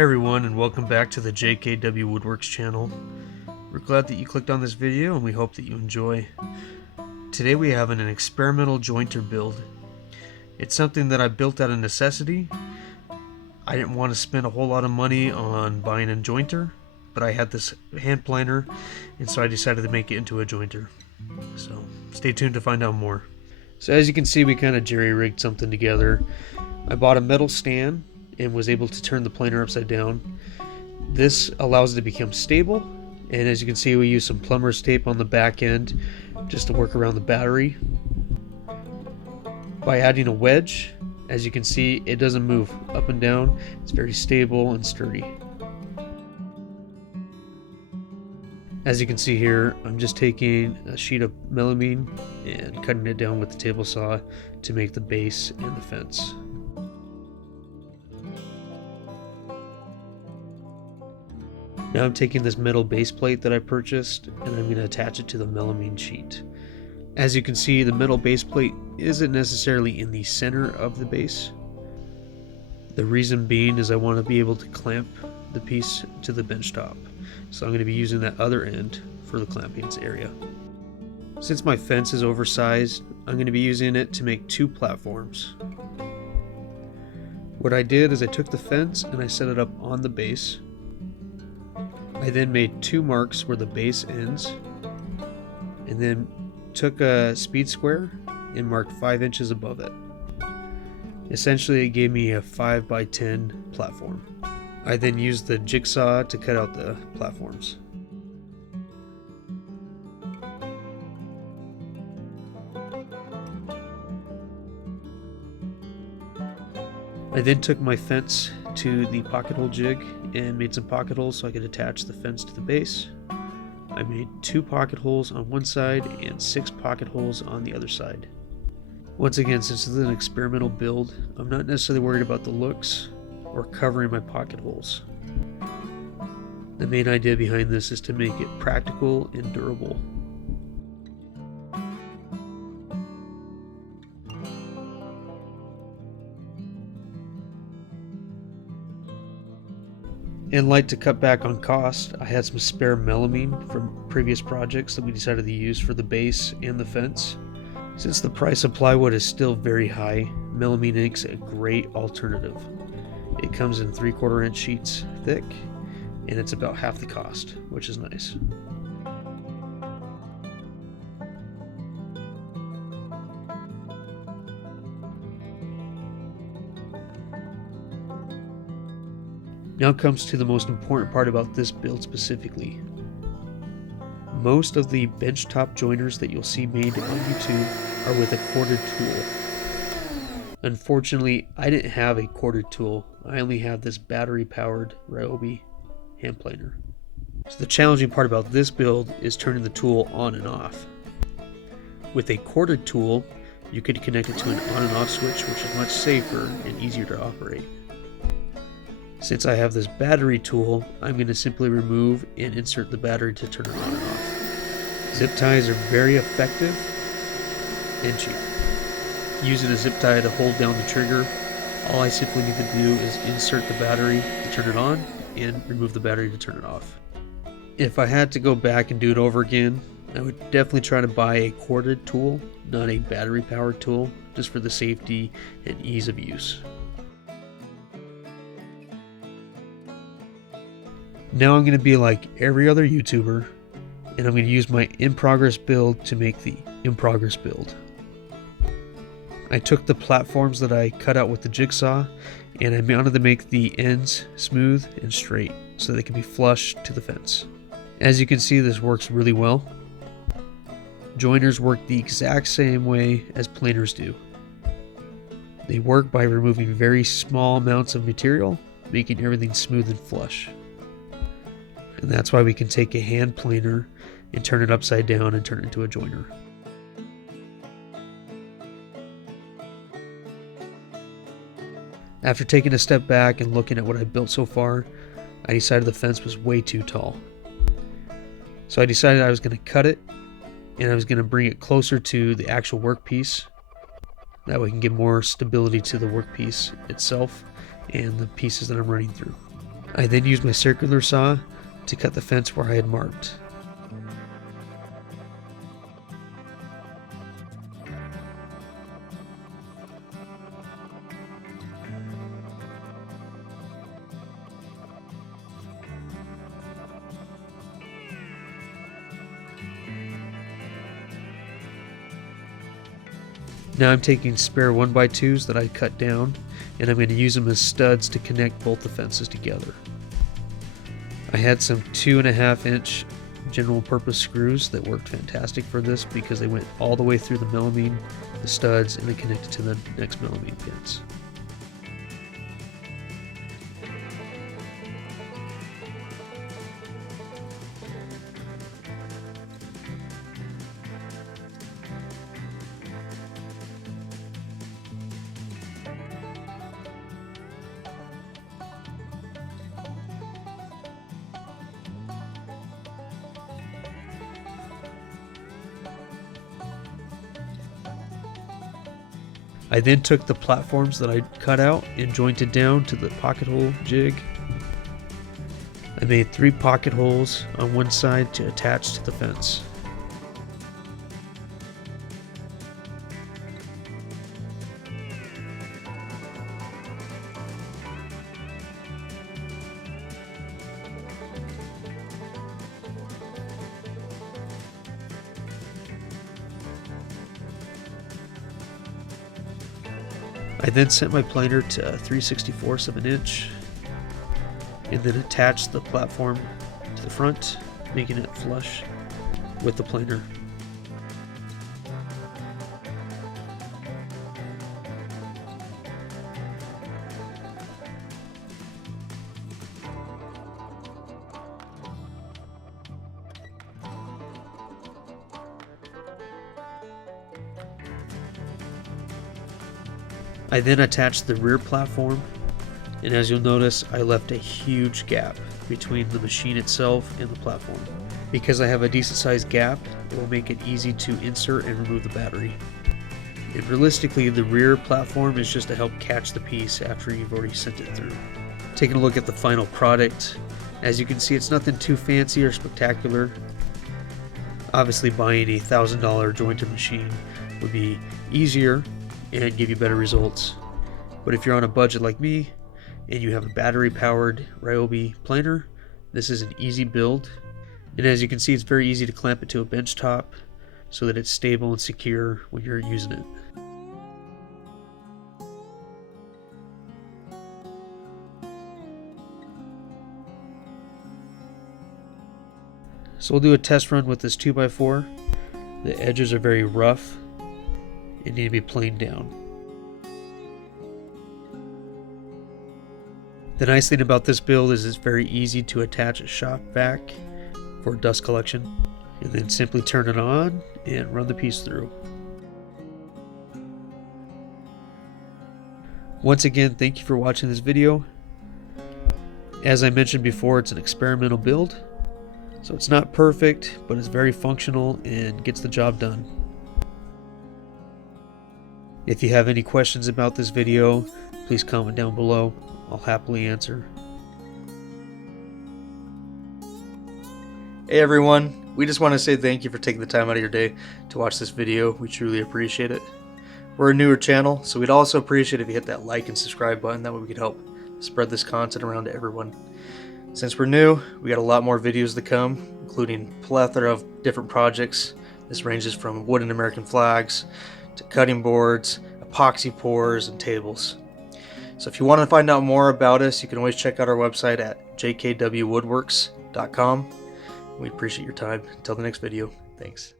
Hey everyone, and welcome back to the JKW Woodworks channel. We're glad that you clicked on this video and we hope that you enjoy. Today we have an experimental jointer build. It's something that I built out of necessity. I didn't want to spend a whole lot of money on buying a jointer, but I had this hand planer, and so I decided to make it into a jointer. So stay tuned to find out more. So as you can see, we kind of jerry-rigged something together. I bought a metal stand and was able to turn the planer upside down. This allows it to become stable, and as you can see, we use some plumber's tape on the back end just to work around the battery. By adding a wedge, as you can see, it doesn't move up and down. It's very stable and sturdy. As you can see here, I'm just taking a sheet of melamine and cutting it down with the table saw to make the base and the fence. Now I'm taking this metal base plate that I purchased and I'm going to attach it to the melamine sheet. As you can see, the metal base plate isn't necessarily in the center of the base. The reason being is I want to be able to clamp the piece to the bench top. So I'm going to be using that other end for the clamping area. Since my fence is oversized, I'm going to be using it to make two platforms. What I did is I took the fence and I set it up on the base. I then made two marks where the base ends, and then took a speed square and marked 5 inches above it. Essentially, it gave me a 5x10 platform. I then used the jigsaw to cut out the platforms. I then took my fence to the pocket hole jig and made some pocket holes so I could attach the fence to the base. I made 2 pocket holes on one side and 6 pocket holes on the other side. Once again, since this is an experimental build, I'm not necessarily worried about the looks or covering my pocket holes. The main idea behind this is to make it practical and durable. In light to cut back on cost, I had some spare melamine from previous projects that we decided to use for the base and the fence. Since the price of plywood is still very high, melamine ink's a great alternative. It comes in 3/4 inch sheets thick, and it's about half the cost, which is nice. Now comes to the most important part about this build specifically. Most of the benchtop joiners that you'll see made on YouTube are with a corded tool. Unfortunately, I didn't have a corded tool. I only have this battery-powered Ryobi hand planer. So the challenging part about this build is turning the tool on and off. With a corded tool, you could connect it to an on and off switch, which is much safer and easier to operate. Since I have this battery tool, I'm going to simply remove and insert the battery to turn it on and off. Zip ties are very effective and cheap. Using a zip tie to hold down the trigger, all I simply need to do is insert the battery to turn it on and remove the battery to turn it off. If I had to go back and do it over again, I would definitely try to buy a corded tool, not a battery powered tool, just for the safety and ease of use. Now I'm going to be like every other YouTuber, and I'm going to use my in-progress build to make the in-progress build. I took the platforms that I cut out with the jigsaw, and I wanted to make the ends smooth and straight so they can be flush to the fence. As you can see, this works really well. Joiners work the exact same way as planers do. They work by removing very small amounts of material, making everything smooth and flush. And that's why we can take a hand planer and turn it upside down and turn it into a joiner. After taking a step back and looking at what I've built so far, I decided the fence was way too tall. So I decided I was going to cut it, and I was going to bring it closer to the actual workpiece. That way we can give more stability to the workpiece itself and the pieces that I'm running through. I then used my circular saw to cut the fence where I had marked. Now I'm taking spare 1x2s that I cut down, and I'm going to use them as studs to connect both the fences together. I had some 2.5-inch general purpose screws that worked fantastic for this because they went all the way through the melamine, the studs, and they connected to the next melamine pins. I then took the platforms that I cut out and jointed down to the pocket hole jig. I made 3 pocket holes on one side to attach to the fence. I then set my planer to 3/64 of an inch and then attached the platform to the front, making it flush with the planer. I then attached the rear platform, and as you'll notice, I left a huge gap between the machine itself and the platform. Because I have a decent sized gap, it will make it easy to insert and remove the battery. And realistically, the rear platform is just to help catch the piece after you've already sent it through. Taking a look at the final product, as you can see, it's nothing too fancy or spectacular. Obviously, buying a $1,000 jointer machine would be easier and give you better results. But if you're on a budget like me and you have a battery powered Ryobi planer, this is an easy build. And as you can see, it's very easy to clamp it to a bench top so that it's stable and secure when you're using it. So we'll do a test run with this 2x4. The edges are very rough and need to be planed down. The nice thing about this build is it's very easy to attach a shop vac for dust collection, and then simply turn it on and run the piece through. Once again, thank you for watching this video. As I mentioned before, it's an experimental build, so it's not perfect, but it's very functional and gets the job done. If you have any questions about this video, please comment down below. I'll happily answer. Hey everyone, we just want to say thank you for taking the time out of your day to watch this video. We truly appreciate it. We're a newer channel, so we'd also appreciate if you hit that like and subscribe button. That way we could help spread this content around to everyone. Since we're new, we got a lot more videos to come, including a plethora of different projects. This ranges from wooden American flags to cutting boards, epoxy pours, and tables. So if you want to find out more about us, you can always check out our website at jkwwoodworks.com. We appreciate your time. Until the next video, thanks.